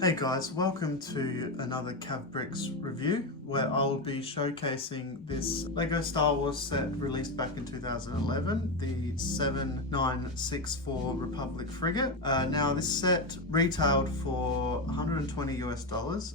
Hey guys, welcome to another Cav Bricks review where I'll be showcasing this LEGO Star Wars set released back in 2011, the 7964 Republic Frigate. Now this set retailed for $120 US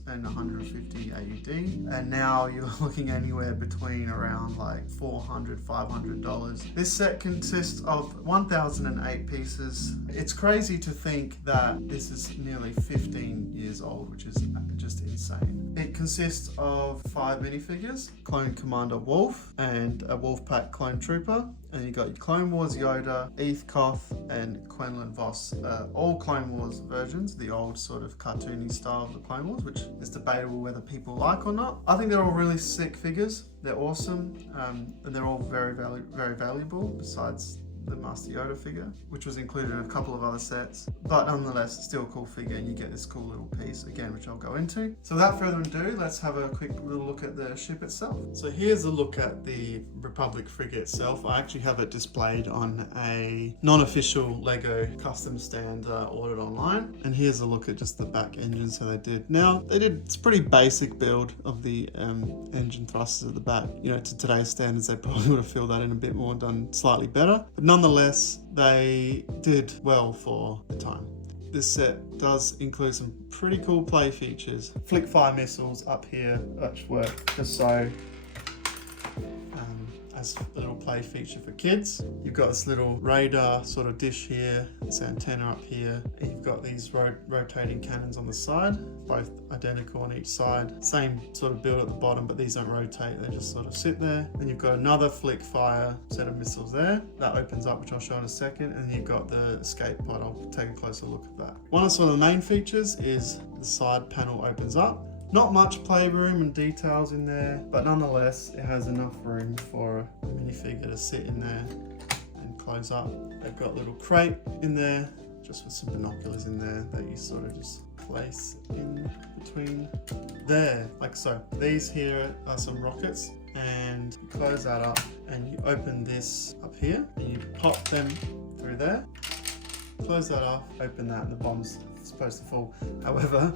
and 150 AUD, and now you're looking anywhere between around like $400, $500. This set consists of 1008 pieces. It's crazy to think that this is nearly 15 years old, which is just insane. It consists of 5 minifigures: Clone Commander Wolf and a Wolfpack Clone Trooper, and you got your Clone Wars Yoda, Eth Koth, and Quinlan Vos. All Clone Wars versions, the old sort of cartoony style of the Clone Wars, which is debatable whether people like or not. I think they're all really sick figures. They're awesome, and they're all very valuable, besides the Master Yoda figure, which was included in a couple of other sets, but nonetheless still a cool figure, and you get this cool little piece again, which I'll go into. So without further ado, let's have a quick little look at the ship itself. So here's a look at the Republic Frigate itself. I actually have it displayed on a non-official LEGO custom stand ordered online, and here's a look at just the back engines. So it's pretty basic build of the engine thrusters at the back. You know, to today's standards, they probably would have filled that in a bit more, done slightly better, but nonetheless, they did well for the time. This set does include some pretty cool play features. Flick fire missiles up here, which work just so as a little play feature for kids. You've got this little radar sort of dish here, this antenna up here, and you've got these rotating cannons on the side, both identical on each side. Same sort of build at the bottom, but these don't rotate, they just sort of sit there. Then you've got another flick fire set of missiles there that opens up, which I'll show in a second, and then you've got the escape pod. I'll take a closer look at that. One of sort of the main features is the side panel opens up. Not much playroom and details in there, but nonetheless, it has enough room for a minifigure to sit in there and close up. They've got a little crate in there, just with some binoculars in there that you sort of just place in between there, like so. These here are some rockets, and you close that up and you open this up here and you pop them through there. Close that off, open that, and the bomb's supposed to fall. However,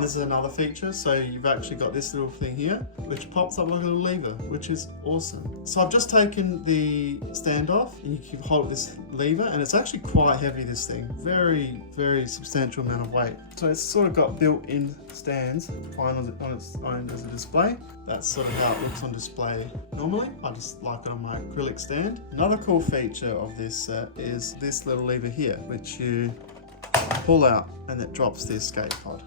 this is another feature, so you've actually got this little thing here which pops up like a little lever, which is awesome. So I've just taken the stand off, and you can hold this lever, and it's actually quite heavy, this thing. Very substantial amount of weight. So it's sort of got built-in stands on its own as a display. That's sort of how it looks on display normally. I just like it on my acrylic stand. Another cool feature of this set is this little lever here, which you pull out and it drops the escape pod.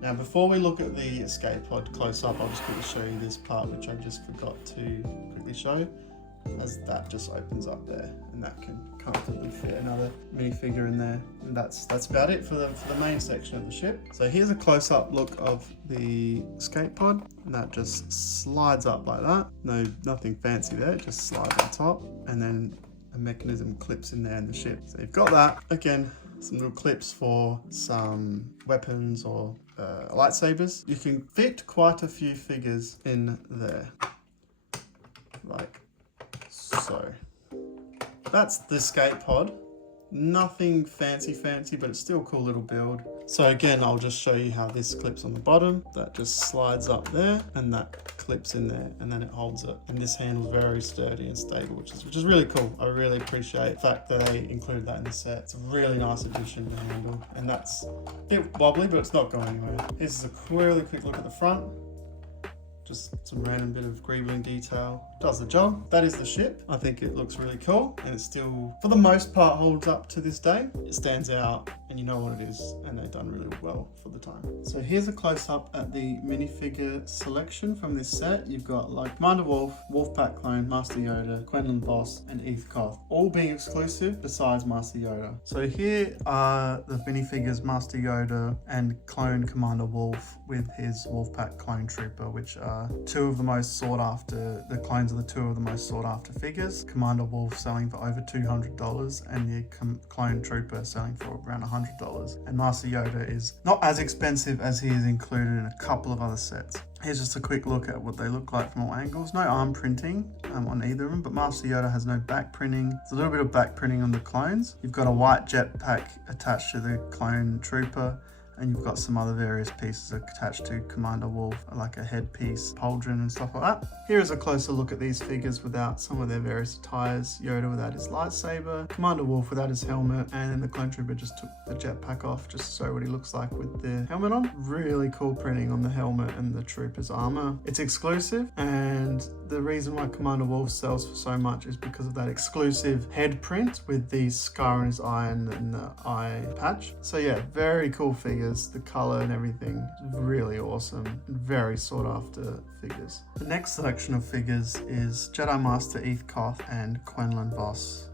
Now, before we look at the escape pod close up, I'll just quickly show you this part, which I just forgot to quickly show, as that just opens up there, and that can comfortably fit another minifigure in there. And that's about it for the main section of the ship. So here's a close-up look of the escape pod, and that just slides up like that. Nothing fancy there, it just slides on top, and then a mechanism clips in there in the ship. So you've got that. Again, some little clips for some weapons or lightsabers. You can fit quite a few figures in there, like so. That's the escape pod. Nothing fancy, but it's still a cool little build. So again, I'll just show you how this clips on the bottom. That just slides up there, and that clips in there, and then it holds it. And this handle's very sturdy and stable, which is really cool. I really appreciate the fact that they included that in the set. It's a really nice addition to the handle, and that's a bit wobbly, but it's not going anywhere. Here's a really quick look at the front. Just some random bit of greebling detail. Does the job. That is the ship. I think it looks really cool, and it still, for the most part, holds up to this day. It stands out, and you know what it is, and they've done really well for the time. So here's a close-up at the minifigure selection from this set. You've got like Commander Wolf, Wolfpack Clone, Master Yoda, Quinlan Vos, and Eth Koth, all being exclusive besides Master Yoda. So here are the minifigures Master Yoda and Clone Commander Wolf with his Wolfpack Clone Trooper, which are two of the most sought after, the clones are the two of the most sought after figures. Commander Wolf selling for over $200, and the Clone Trooper selling for around $100. $100. And Master Yoda is not as expensive as he is included in a couple of other sets. Here's just a quick look at what they look like from all angles. No arm printing on either of them, but Master Yoda has no back printing. There's a little bit of back printing on the clones. You've got a white jetpack attached to the clone trooper, and you've got some other various pieces attached to Commander Wolf, like a headpiece, pauldron and stuff like that. Here is a closer look at these figures without some of their various attires. Yoda without his lightsaber, Commander Wolf without his helmet, and then the clone trooper just took the jetpack off just to show what he looks like with the helmet on. Really cool printing on the helmet and the trooper's armor. It's exclusive, and the reason why Commander Wolf sells for so much is because of that exclusive head print with the scar on his eye and the eye patch. So yeah, very cool figures. The color and everything is really awesome and very sought after figures. The next selection of figures is Jedi Master Eth Koth and Quinlan Vos.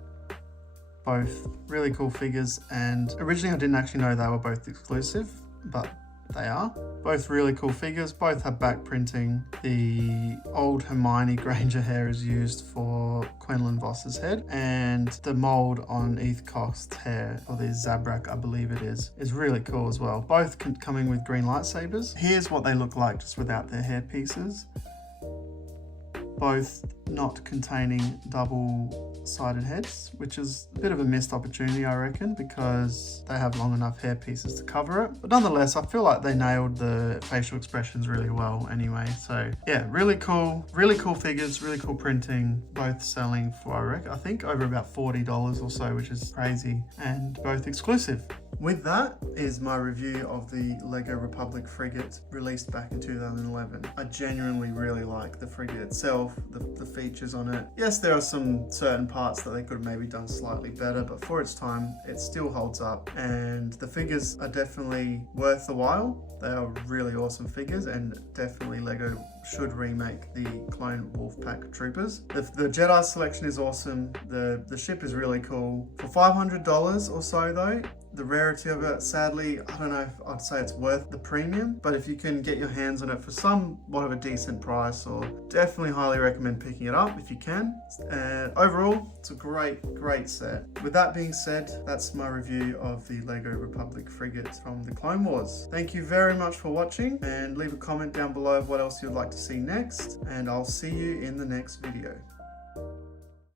Both really cool figures, and originally I didn't actually know they were both exclusive, but they are. Both really cool figures, both have back printing. The old Hermione Granger hair is used for Quinlan Voss's head, and the mold on Eth Koth's hair, or the Zabrak I believe it is really cool as well. Both coming with green lightsabers. Here's what they look like just without their hair pieces. Both not containing double-sided heads, which is a bit of a missed opportunity, I reckon, because they have long enough hair pieces to cover it. But nonetheless, I feel like they nailed the facial expressions really well anyway. So yeah, really cool figures, really cool printing, both selling for, I think over about $40 or so, which is crazy, and both exclusive. With that is my review of the LEGO Republic Frigate released back in 2011. I genuinely really like the frigate itself, the features on it. Yes, there are some certain parts that they could have maybe done slightly better, but for its time, it still holds up, and the figures are definitely worth the while. They are really awesome figures, and definitely LEGO should remake the Clone Wolfpack Troopers. The Jedi selection is awesome. The ship is really cool. For $500 or so though, the rarity of it, sadly, I don't know if I'd say it's worth the premium, but if you can get your hands on it for somewhat of a decent price, or definitely highly recommend picking it up if you can. And overall, it's a great set. With that being said, that's my review of the LEGO Republic Frigate from the Clone Wars. Thank you very much for watching, and leave a comment down below of what else you'd like to see next, and I'll see you in the next video.